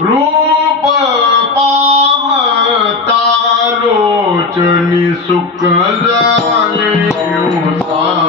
रूप पाहता लोचनी सुख जाले उतार